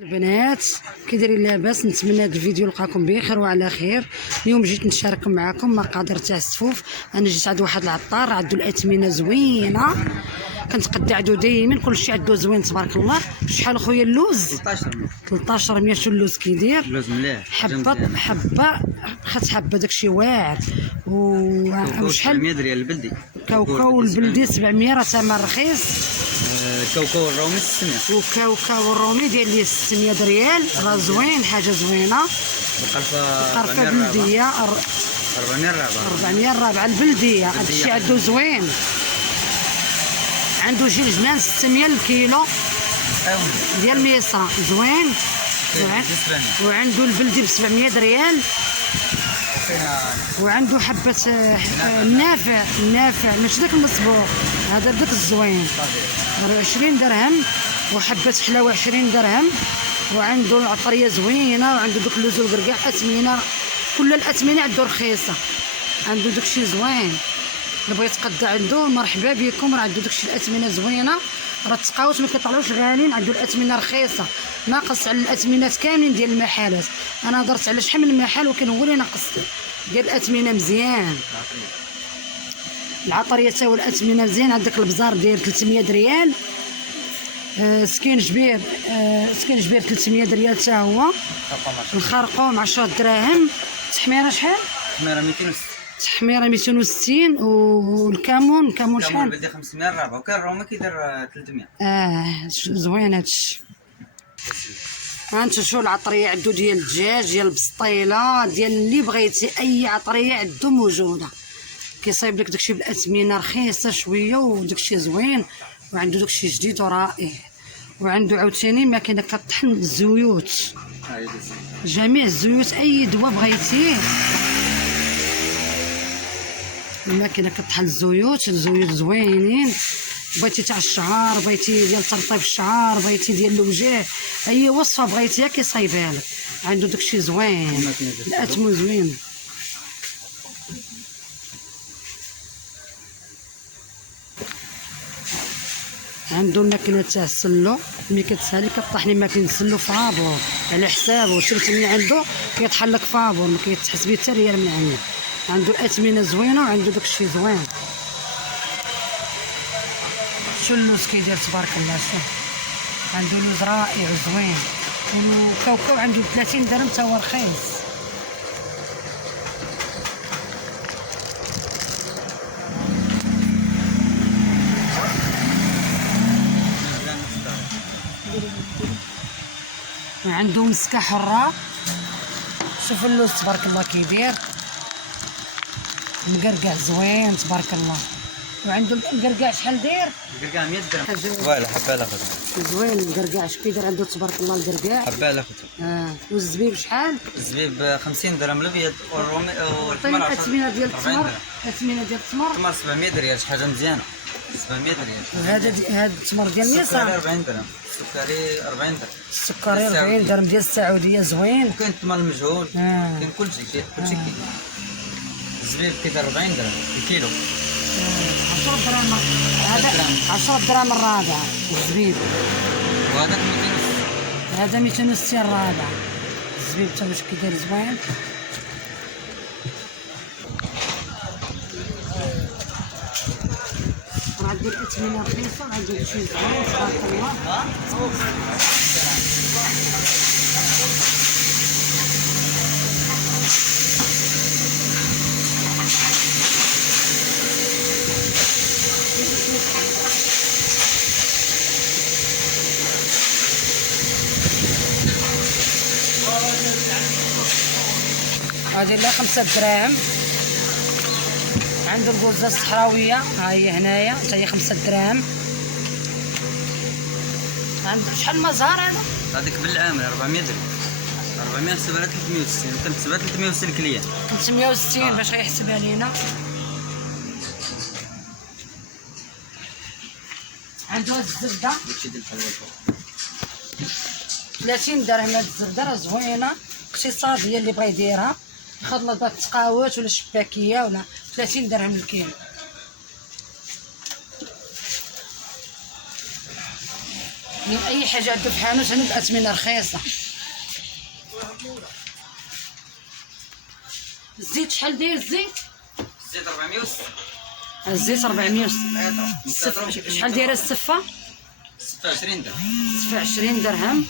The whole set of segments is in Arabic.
البنات كي دايرين لاباس، نتمنى هذا الفيديو يلقاكم بخير وعلى خير. اليوم جيت نشارك معكم مقادير تاع السفوف. انا جيت عند واحد العطار عنده الاثمنه زوينه، كنتقدى عنده دائما كلشي عنده زوين تبارك الله. شحال خويا اللوز؟ 1300 شو اللوز كيدير؟ اللوز مليح، حبه خات حبه داكشي واعر. وشحال 700 ريال البلدي. كاوكاو البلدي 700 راه ثمن رخيص. كاوكاو الرومي 600. وكاوكاو الرومي داير ليه 600 ريال، راه زوين، حاجه زوينه. القرفه بلديه 400 الرابعه البلديه. هادشي عنده زوين. عنده شي لجنان 600 الكيلو ديال ميسا زوين. وعنده البلدي ب 700 ريال. وعنده حبه النافع ماشي داك المصبوغ، هذا داك الزوين 20 درهم. وحبه حلاوه 20 درهم. وعنده العطريه زوينه. وعنده دوك اللوز والقرقاع اثمنه، كل الاثمنه عنده رخيصه. عنده داكشي زوين، اللي بغى يتقدى عنده مرحبا بكم. راه عنده داكشي الاثمنه زوينه، راه التقاوت ما كيطلعوش غاليين. عنده الاثمنه رخيصه، ناقص على الاثمنات كاملين ديال المحلات. انا هضرت على شحال من محل ولكن هو اللي ناقص ديال الاثمنه مزيان. العطريه تا هو الاثمنه مزيان. عندك البزار داير 300 ريال. سكين جبير 300 ريال تا هو. الخرقوم 10 دراهم. التحميره شحال؟ التحميره 260. والكمون شحال؟ بدي 500 الرابعه. وكان الرومي كيدير 300. زوين هادشي. هانتو شو العطريه عنده ديال الدجاج، ديال البسطيله، ديال اللي بغيتي، اي عطريه عنده موجوده. كيصايب لك داكشي بالاثمنه رخيصه شويه وداكشي زوين. وعنده داكشي جديد ورائع. وعنده عاوتاني ماكينه كطحن الزيوت، جميع الزيوت، اي دواء بغيتيه. الماكينه كطحن الزيوت زوينين. بغيتي تاع الشعر، بغيتي ديال ترطيب الشعر، بغيتي ديال الوجه، اي وصفه بغيتيها كيصايبها لك. عنده داكشي زوين، الاتمو زوين. عنده الماكينه تاع السلو، ملي كتسالي كطحني ماكينه السلو فابور على حسابه. شفتي ملي عنده كيطحن لك فابور، ما كيتحسبي حتى ريال من عنده. عنده الاثمنه زوينه وعنده داكشي زوين. شو اللوز كيدير تبارك الله. شوف عنده لوز رائع وزوين. وكاوكاو عنده 30 درهم تا هو رخيص. عنده مسكه حره. شوف اللوز تبارك الله كيدير. مقرقع زوين تبارك الله. وعنده القرقاع شحال داير؟ القرقاع 100 درهم. فوالا حبه على خدمه. زوين القرقاع. اش كيدير عنده تبارك الله القرقاع؟ حبه على خدمه. والزبيب شحال؟ الزبيب 50 درهم الابيض. والرومي والتمر الاثمنه ديال التمر. الاثمنه ديال التمر 700 ريال، شي حاجه مزيانه. 700 ريال. وهذا التمر ديال ميسا 40 درهم. السكري 40 درهم. السكري 40 درهم ديال السعوديه زوين. وكاين التمر المجهول. كاين كلشي كاين. الزبيب كيدير 40 درهم الكيلو. 10 دراهم. هذا 10 دراهم الرابع الزبيب. وهذاك 260. هذا 260 الرابع الزبيب. تا واش كيدير زوين. راه عندي الاثمنه رخيصه، عندي شي زوين تبارك الله. هذه لا 5 دراهم. عنده البوزه الصحراويه، ها هي هنايا حتى هي 5 دراهم. عنده شحال مزهر هذا؟ هذيك بالعامل 400 درهم. 400 حسبها 360. كنحسبها 360 كليان. 360 باش غيحسبها لينا. عنده هاد الزبده 30 درهم. هاد الزبده راه زوينه اقتصاديه، اللي بغى يديرها يخلط بها التقاوات ولا الشباكيه ولا 30 درهم الكيلو. اي حاجه عنده في الحانوت هنا باثمنه رخيصه. الزيت شحال داير الزيت؟ الزيت 460. الزيت 460. السفة شحال دايره السفه؟ 26 درهم. السفه 20 درهم.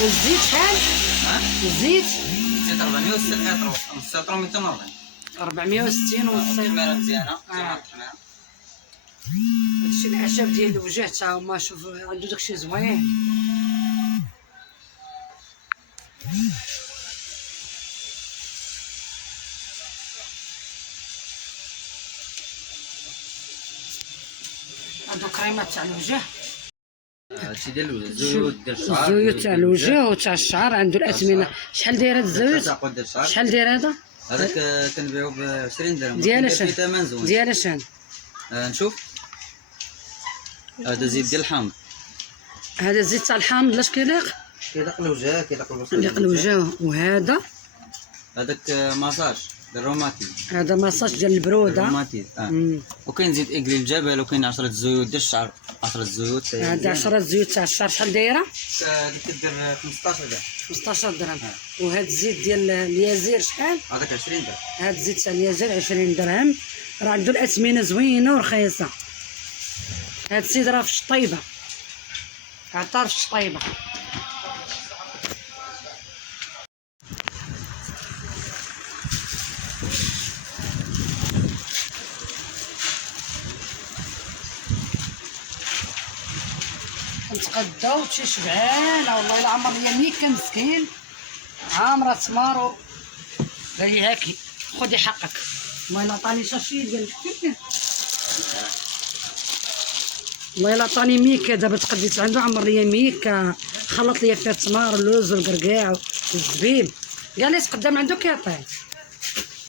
والزيت شحال؟ ها؟ الزيت الزيت 460 اطرو 240. 460 ونص. التحميره مزيانه. التحميره. هادشي الاعشاب ديال الوجه تا هما، شوف عنده داكشي زوين. هادو كريمات تاع الوجه، هادشي ديال الزيوت ديال الشعر. الزيوت تاع الوجه وتاع الشعر. عنده الاثمنه. شحال داير هاد الزيوت؟ ديال الشعر. شحال داير هذا؟ هذاك كنبيعو ب 20 درهم. ديال فيه شحال؟ ثمن زوين. ديال شحال؟ نشوف. هذا زيت ديال الحامض. هذا الزيت تاع الحامض لاش كيليق؟ كيدق الوجه، كيدق البصر. كيليق الوجه. وهذا هذاك ماساج ديال الروماتيز. هذا ماساج ديال البروده. الروماتيز. وكاين زيت اكليل الجبل، وكاين 10 زيوت ديال الشعر. 10 زيوت. هذا 10 زيوت تاع الشعر. شحال دايره؟ هذيك كدير 15 درهم. 15 درهم. وهذا الزيت ديال اليازير شحال؟ هذاك 20 درهم. هذا الزيت تاع اليازير 20 درهم. راه عنده الاثمنه زوينه ورخيصه. هذا السيد راه في الشطيبه، عطار في الشطيبه. كنتغداو شي شبعانه والله الا عمر ليا ميكا مسكين عامره تمارو. قال لي هاكي خدي حقك. والله الا عطاني شاشي ديال الكتف. والله الا عطاني ميكا دابا تقديت عنده عمر ليا ميكا، خلط ليا فيها التمار واللوز والقرقاع والزبيب. قال لي تقدم عنده كيعطيه.